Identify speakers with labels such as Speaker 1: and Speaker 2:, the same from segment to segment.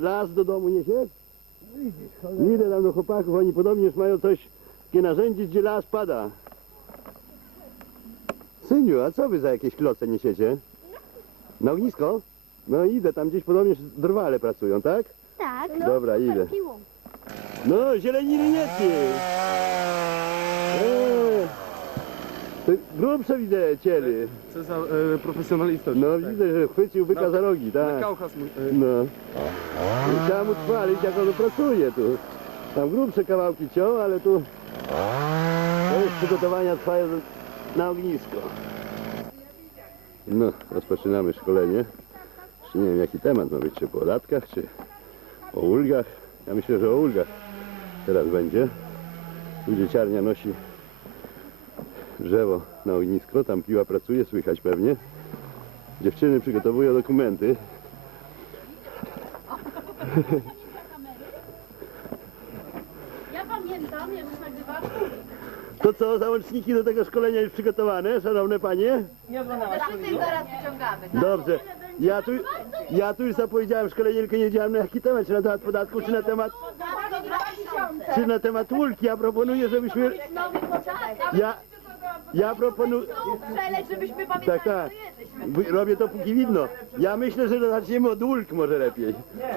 Speaker 1: las do domu niesiesz? Idę tam do chłopaków, oni podobnież mają coś, takie narzędzie, gdzie las pada. Syniu, a co wy za jakieś kloce niesiecie? Na ognisko? No idę, tam gdzieś podobnież drwale pracują, tak?
Speaker 2: Tak.
Speaker 1: Dobra, idę. No, zieleniny nie. Eee, to grubsze widzę cieli.
Speaker 3: Co za e, profesjonalista.
Speaker 1: No widzę, że chwycił byka za rogi,
Speaker 3: Na
Speaker 1: tak.
Speaker 3: Kaukas mój. E,
Speaker 1: No. I Chciałem mu chwalić, jak on pracuje tu. Tam grubsze kawałki ciął, ale tu... To jest przygotowania trwają na ognisko. No, rozpoczynamy szkolenie. Jeszcze nie wiem, jaki temat ma być, czy po podatkach, czy o ulgach. Ja myślę, że o ulgach teraz będzie. Tu dzieciarnia nosi drzewo na ognisko, tam piła pracuje, słychać pewnie. Dziewczyny przygotowują dokumenty.
Speaker 4: Ja pamiętam, jak już nagrywam,
Speaker 1: To co, załączniki do tego szkolenia już przygotowane, szanowne panie?
Speaker 4: wszyscy zaraz wyciągamy.
Speaker 1: Dobrze. Ja tu, ja tu już zapowiedziałem szkolenie, tylko nie wiedziałem na jaki temat, czy na temat podatku, czy na temat, czy na temat ulki. Ja proponuję, żebyśmy, ja, ja proponuję,
Speaker 4: Przeleć, żebyśmy pamiętali,
Speaker 1: tak, tak. W- robię to póki widno. Ja myślę, że zaczniemy od ulg może lepiej,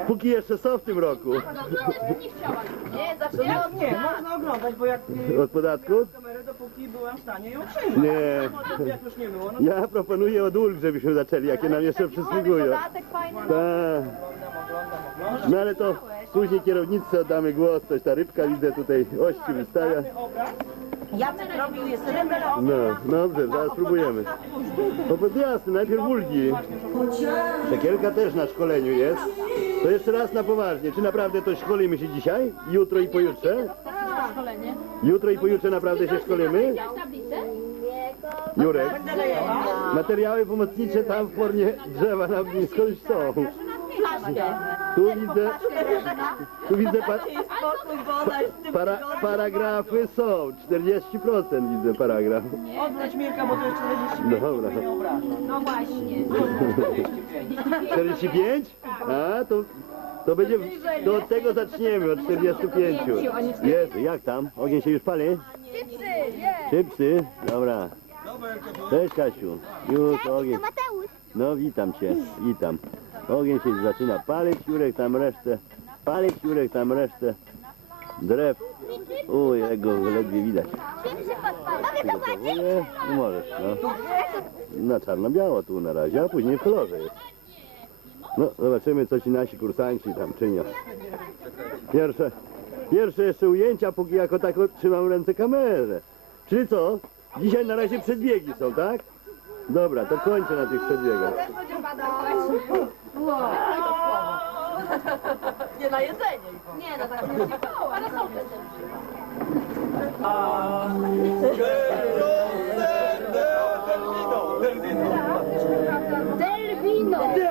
Speaker 1: póki jeszcze są w tym roku.
Speaker 4: Nie chciałam. Nie, zaczniemy od
Speaker 5: Nie, można oglądać, bo jak nie
Speaker 1: Od podatku?
Speaker 5: kamerę, dopóki byłam w stanie ją przyjrzeć.
Speaker 1: Nie.
Speaker 5: Potem jak już nie było, no
Speaker 1: Ja proponuję od ulg, żebyśmy zaczęli, jakie nam jeszcze przysługują.
Speaker 4: podatek fajny.
Speaker 1: Tak. No ale to później kierownicy oddamy głos, coś ta rybka widzę tutaj ości wystawia.
Speaker 5: Obraz. Jacek robił jest.
Speaker 1: No, dobrze, zaraz spróbujemy. No bo jasne, najpierw ulgi. Szekielka też na szkoleniu jest. To jeszcze raz na poważnie. Czy naprawdę to szkolimy się dzisiaj? Jutro i pojutrze? Jutro i pojutrze naprawdę się szkolimy? Jurek, materiały pomocnicze tam w formie drzewa na blisko już są. Tu widzę, tu widzę pa,
Speaker 5: jest
Speaker 1: para, paragrafy są. 40% widzę paragraf.
Speaker 5: Odwróć Mirka, bo to jest 40
Speaker 1: Dobra.
Speaker 5: obraża.
Speaker 4: No właśnie.
Speaker 1: 45? A, to, to będzie, to od tego zaczniemy, od 45. Jest, jak tam? Ogień się już pali? Chipsy, dobra. Cześć Kasiu, już ogień.
Speaker 2: To Mateusz.
Speaker 1: No witam cię, witam. Ogień się zaczyna palić, Jurek tam resztę, palić Jurek tam resztę drew. Uj, jak go ledwie widać. Przygotowuję, możesz, no. Na czarno-biało tu na razie, a później w kolorze jest. No, zobaczymy, co ci nasi kursanci tam czynią. Pierwsze, pierwsze jeszcze ujęcia, póki jako tak trzymam ręce kamerę. Czyli co? Dzisiaj na razie przedbiegi są, tak? Dobra, to kończę na tych przedbiegach.
Speaker 4: Nie na jedzenie. Nie, no tak nie Parasolkę Del vino.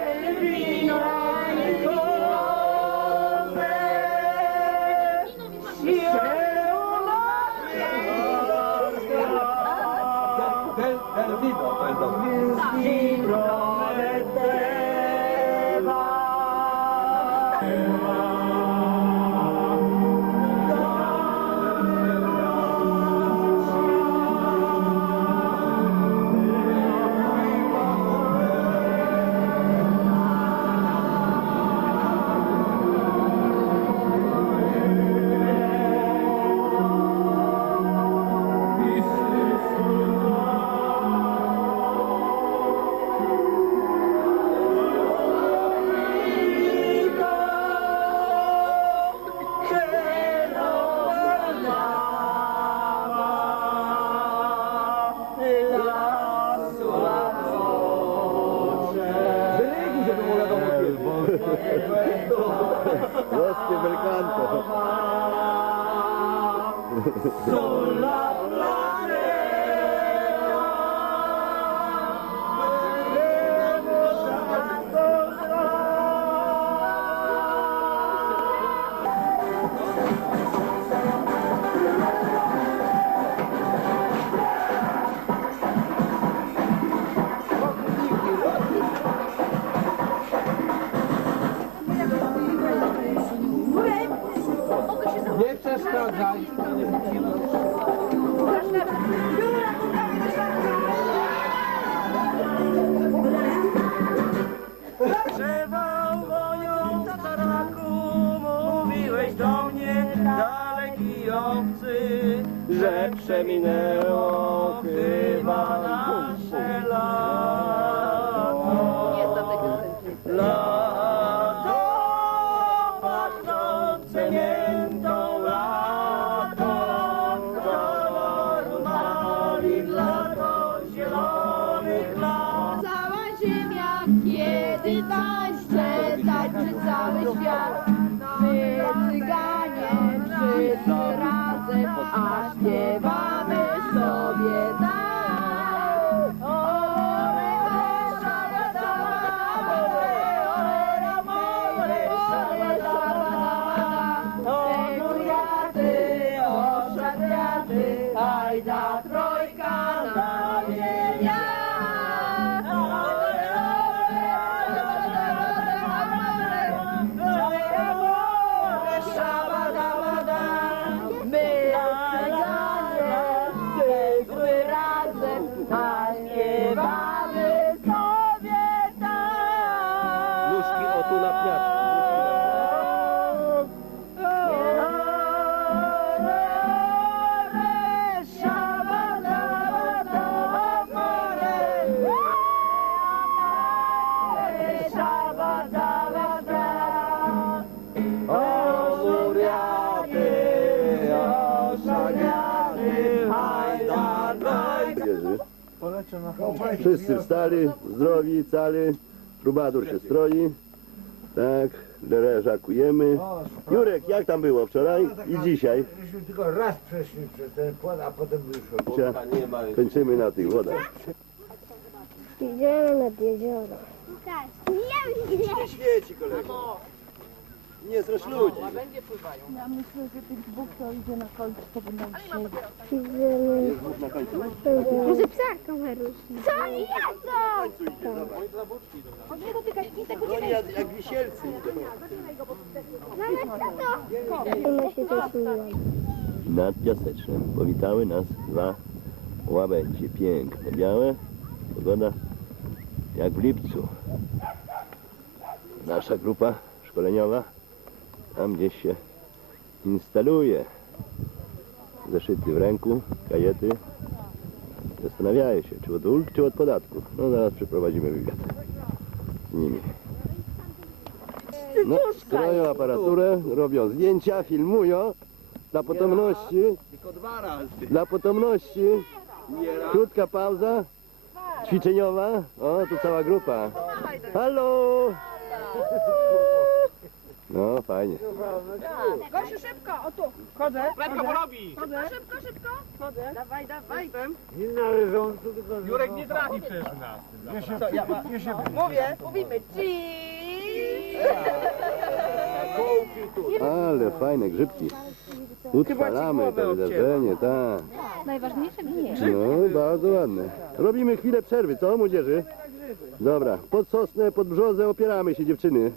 Speaker 4: Dalwino, to jest dobre. Dios que me canto. A Wszyscy
Speaker 1: wstali, zdrowi, cali. Trubadur się stroi. Tak, leżakujemy. Jurek, jak tam było wczoraj i dzisiaj?
Speaker 6: Myśmy tylko raz przeszli przez ten płot, a potem wyszło.
Speaker 1: Dzisiaj kończymy na tych wodach.
Speaker 2: Idziemy nad jezioro. Nie wiem,
Speaker 1: Nie świeci kolego. Nie strasz ludzi.
Speaker 2: Idziemy.
Speaker 1: Jest Bóg na końcu?
Speaker 2: Może psa kamerusz. Co oni jedzą? Nie dotykać, nie tego
Speaker 1: No nie, jak, jak wisielcy.
Speaker 2: Nawet to. I my się też miłam.
Speaker 1: Nad Piasecznem powitały nas dwa łabędzie. Piękne, białe. Pogoda jak w lipcu. Nasza grupa szkoleniowa tam gdzieś się instaluje. Zeszyty w ręku, kajety. Zastanawiają się, czy od ulg, czy od podatku. No zaraz przeprowadzimy wywiad z nimi. No, stroją aparaturę, robią zdjęcia, filmują dla potomności.
Speaker 3: Tylko dwa razy.
Speaker 1: Dla potomności. Krótka pauza. Ćwiczeniowa. O, tu cała grupa. Halo! No, fajnie.
Speaker 4: Gosiu, szybko, o tu. Chodzę. Lekko porobi. Chodzę. Szybko, szybko. Chodzę. Dawaj, dawaj.
Speaker 6: Należąco, tylko
Speaker 3: Jurek nie trafi przecież nas.
Speaker 6: Nie się, nie się
Speaker 4: Mówię, mówimy ci.
Speaker 1: Ale fajne grzybki. Utrwalamy to wydarzenie, tak.
Speaker 4: Najważniejsze nie.
Speaker 1: No, bardzo ładne. Robimy chwilę przerwy, co młodzieży? Dobra, pod sosnę, pod brzozę opieramy się dziewczyny.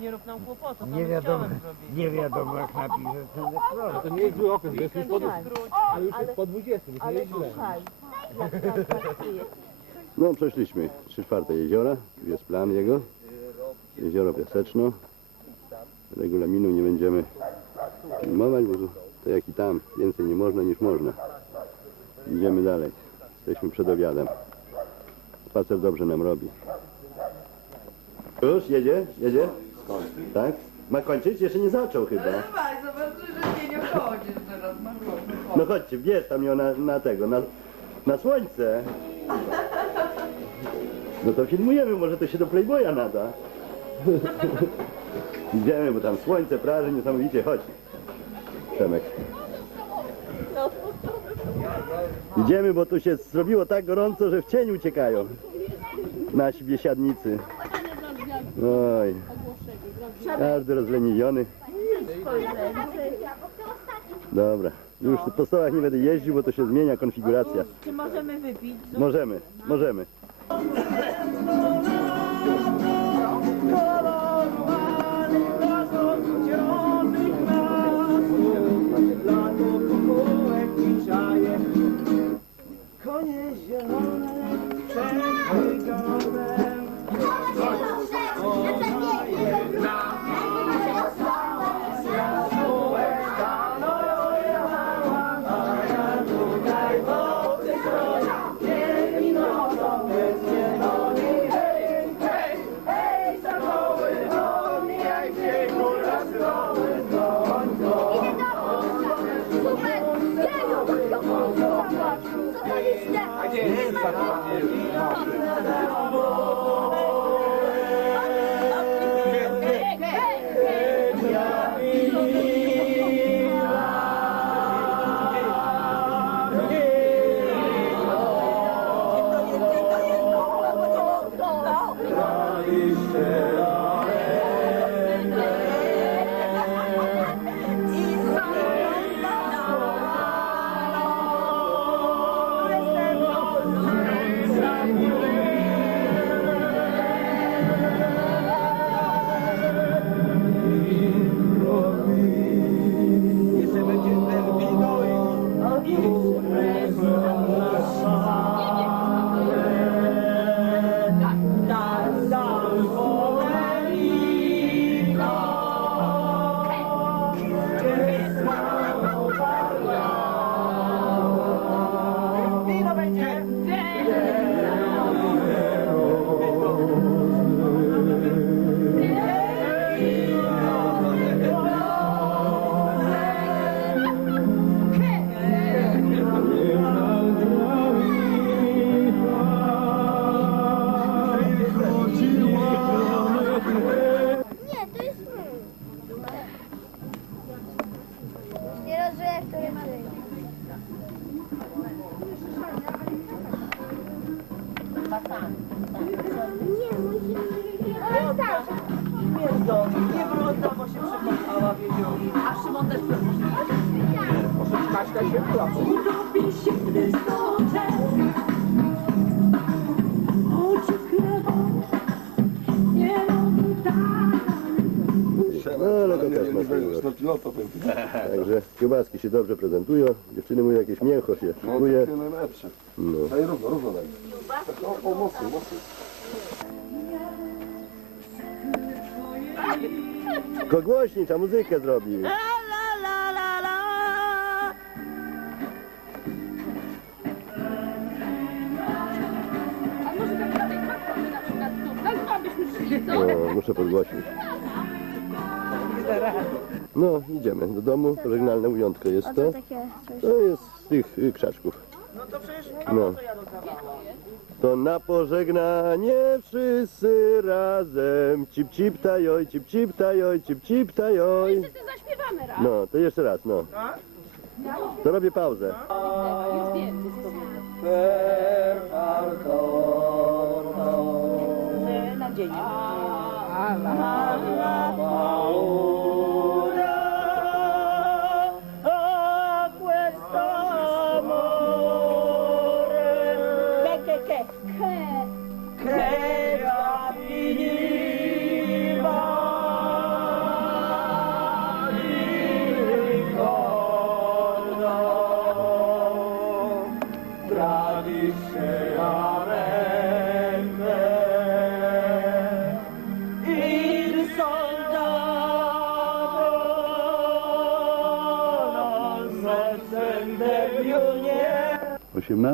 Speaker 5: Nie rób nam kłopotu,
Speaker 6: Nie wiadomo, nie wiadomo jak napisze ten ekran.
Speaker 3: To nie jest zły okres, bo jest już po, ale już jest po 20, już nie jest źle.
Speaker 1: No, przeszliśmy trzy czwarte jeziora. Tu jest plan jego. Jezioro Piaseczno. Regulaminu nie będziemy filmować, bo to jak i tam więcej nie można niż można. Idziemy dalej. Jesteśmy przed obiadem. Spacer dobrze nam robi. Już? Jedzie? Jedzie? Tak? Ma kończyć? Jeszcze nie zaczął chyba. No chodźcie, bierz tam ją na, na tego, na, na słońce. No to filmujemy, może to się do Playboya nada. Idziemy, bo tam słońce praży niesamowicie, chodź. Przemek. Idziemy, bo tu się zrobiło tak gorąco, że w cień uciekają nasi biesiadnicy. Oj, każdy rozleniwiony. Dobra. Już po stołach nie będę jeździł, bo to się zmienia konfiguracja.
Speaker 4: Czy możemy wypić?
Speaker 1: Możemy, możemy.
Speaker 4: Yes, I com a
Speaker 1: No ale to też ma
Speaker 7: pilota.
Speaker 1: Także kiełbaski się dobrze prezentują. Dziewczyny mówią, jakieś mięcho się
Speaker 7: No
Speaker 1: szykuje.
Speaker 7: takie najlepsze.
Speaker 1: No.
Speaker 7: Daj równo, równo daj. Tak, o, o, mocno, mocno.
Speaker 1: Tylko głośniej, trzeba muzykę zrobić. No, muszę podgłośnić. No, idziemy do domu. Pożegnalne ujętko jest to.
Speaker 8: to
Speaker 1: jest z tych y, krzaczków.
Speaker 4: No to przecież
Speaker 1: No.
Speaker 4: to ja rozdawałam.
Speaker 1: To na pożegnanie wszyscy razem. Cip cip tajoj, cip cip tajoj, cip cip tajoj.
Speaker 9: Wszyscy zaśpiewamy raz.
Speaker 1: No, to jeszcze raz, no. To robię pauzę.
Speaker 9: Już wiem.
Speaker 4: gì nhỉ? À, là... À, you
Speaker 1: know?